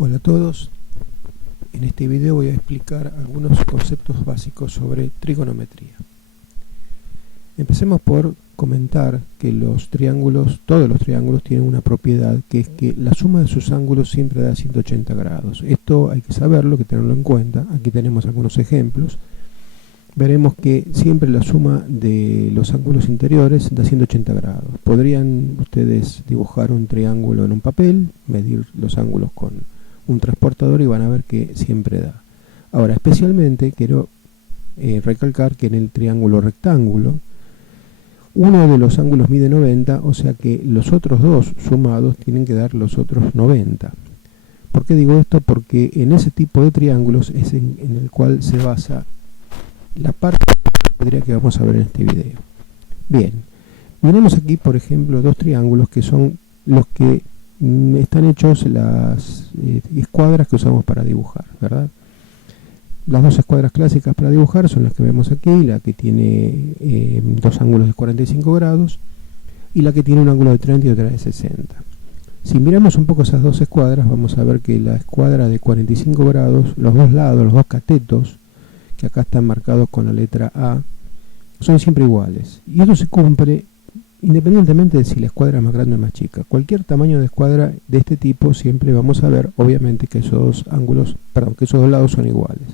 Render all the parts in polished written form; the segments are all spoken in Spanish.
Hola a todos, en este video voy a explicar algunos conceptos básicos sobre trigonometría. Empecemos por comentar que los triángulos, todos los triángulos tienen una propiedad, que es que la suma de sus ángulos siempre da 180 grados. Esto hay que saberlo, hay que tenerlo en cuenta. Aquí tenemos algunos ejemplos. Veremos que siempre la suma de los ángulos interiores da 180 grados. Podrían ustedes dibujar un triángulo en un papel, medir los ángulos con un transportador y van a ver que siempre da. Ahora, especialmente quiero recalcar que en el triángulo rectángulo uno de los ángulos mide 90, o sea que los otros dos sumados tienen que dar los otros 90. ¿Por qué digo esto? Porque en ese tipo de triángulos es en el cual se basa la parte que vamos a ver en este video. Bien, miremos aquí por ejemplo dos triángulos que son los que están hechos las escuadras que usamos para dibujar, ¿verdad? Las dos escuadras clásicas para dibujar son las que vemos aquí, la que tiene dos ángulos de 45 grados y la que tiene un ángulo de 30 y otra de 60. Si miramos un poco esas dos escuadras, vamos a ver que la escuadra de 45 grados, los dos lados, los dos catetos, que acá están marcados con la letra A, son siempre iguales. Y esto se cumple independientemente de si la escuadra es más grande o más chica. Cualquier tamaño de escuadra de este tipo siempre vamos a ver, obviamente, que esos dos lados son iguales.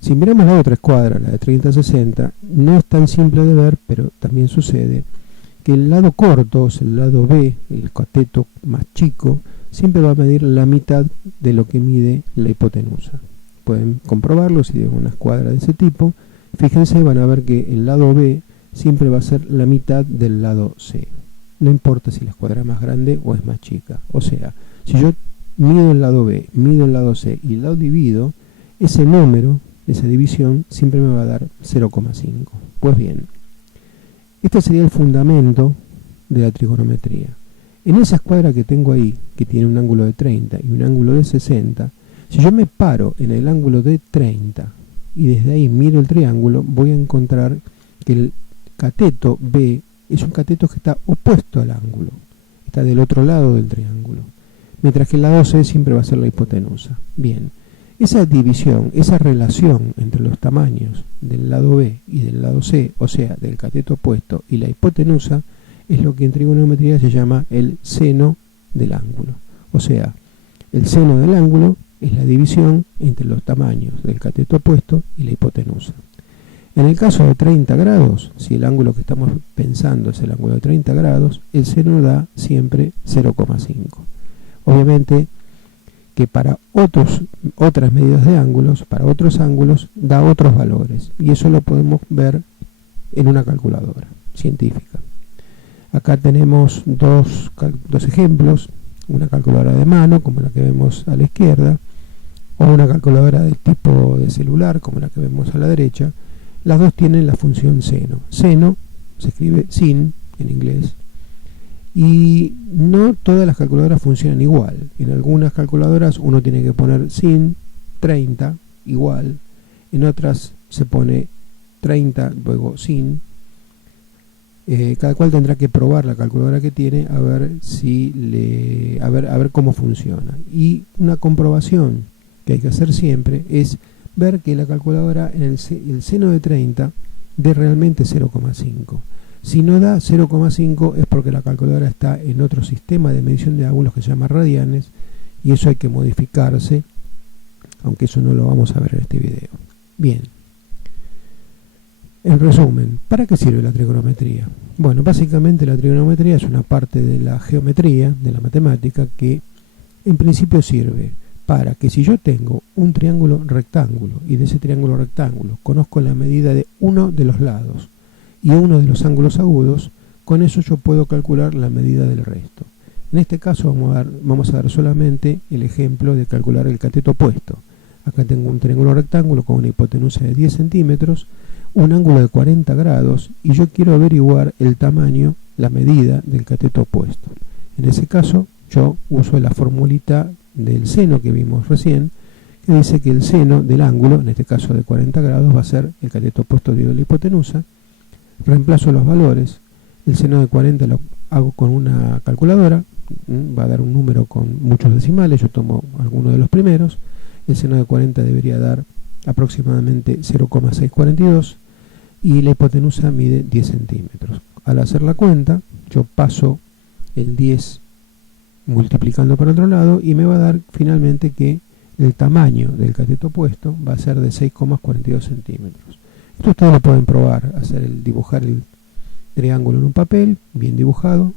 Si miramos la otra escuadra, la de 30-60, no es tan simple de ver, pero también sucede que el lado corto, o sea, el lado B, el cateto más chico, siempre va a medir la mitad de lo que mide la hipotenusa. Pueden comprobarlo si es una escuadra de ese tipo. Fíjense, van a ver que el lado B siempre va a ser la mitad del lado C. No importa si la escuadra es más grande o es más chica. O sea, si yo mido el lado B, mido el lado C y lo divido, ese número, esa división, siempre me va a dar 0,5. Pues bien, este sería el fundamento de la trigonometría. En esa escuadra que tengo ahí, que tiene un ángulo de 30 y un ángulo de 60, si yo me paro en el ángulo de 30 y desde ahí miro el triángulo, voy a encontrar que el cateto B es un cateto que está opuesto al ángulo, está del otro lado del triángulo, mientras que el lado C siempre va a ser la hipotenusa. Bien, esa división, esa relación entre los tamaños del lado B y del lado C, o sea, del cateto opuesto y la hipotenusa, es lo que en trigonometría se llama el seno del ángulo. O sea, el seno del ángulo es la división entre los tamaños del cateto opuesto y la hipotenusa. En el caso de 30 grados, si el ángulo que estamos pensando es el ángulo de 30 grados, el seno da siempre 0,5. Obviamente que para otras medidas de ángulos, para otros ángulos, da otros valores. Y eso lo podemos ver en una calculadora científica. Acá tenemos dos ejemplos, una calculadora de mano, como la que vemos a la izquierda, o una calculadora de tipo de celular, como la que vemos a la derecha. Las dos tienen la función seno. Seno se escribe sin en inglés. Y no todas las calculadoras funcionan igual. En algunas calculadoras uno tiene que poner sin 30 igual. En otras se pone 30 luego sin. Cada cual tendrá que probar la calculadora que tiene a ver a ver cómo funciona. Y una comprobación que hay que hacer siempre es ver que la calculadora en el seno de 30 dé realmente 0,5. Si no da 0,5 es porque la calculadora está en otro sistema de medición de ángulos que se llama radianes, y eso hay que modificarse, aunque eso no lo vamos a ver en este video. Bien, en resumen, ¿para qué sirve la trigonometría? Bueno, básicamente la trigonometría es una parte de la geometría, de la matemática, que en principio sirve para que si yo tengo un triángulo rectángulo y de ese triángulo rectángulo conozco la medida de uno de los lados y uno de los ángulos agudos, con eso yo puedo calcular la medida del resto. En este caso vamos a dar solamente el ejemplo de calcular el cateto opuesto. Acá tengo un triángulo rectángulo con una hipotenusa de 10 centímetros, un ángulo de 40 grados y yo quiero averiguar el tamaño, la medida del cateto opuesto. En ese caso yo uso la formulita del seno que vimos recién, que dice que el seno del ángulo, en este caso de 40 grados, va a ser el cateto opuesto dividido la hipotenusa. Reemplazo los valores, el seno de 40 lo hago con una calculadora, va a dar un número con muchos decimales, yo tomo alguno de los primeros. El seno de 40 debería dar aproximadamente 0,642 y la hipotenusa mide 10 centímetros. Al hacer la cuenta, yo paso el 10 multiplicando por otro lado y me va a dar finalmente que el tamaño del cateto opuesto va a ser de 6,42 centímetros. Esto ustedes lo pueden probar, dibujar el triángulo en un papel bien dibujado,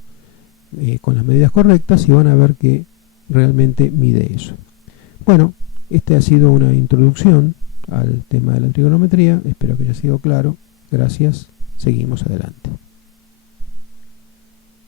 con las medidas correctas, y van a ver que realmente mide eso. Bueno, esta ha sido una introducción al tema de la trigonometría, espero que haya sido claro. Gracias, seguimos adelante.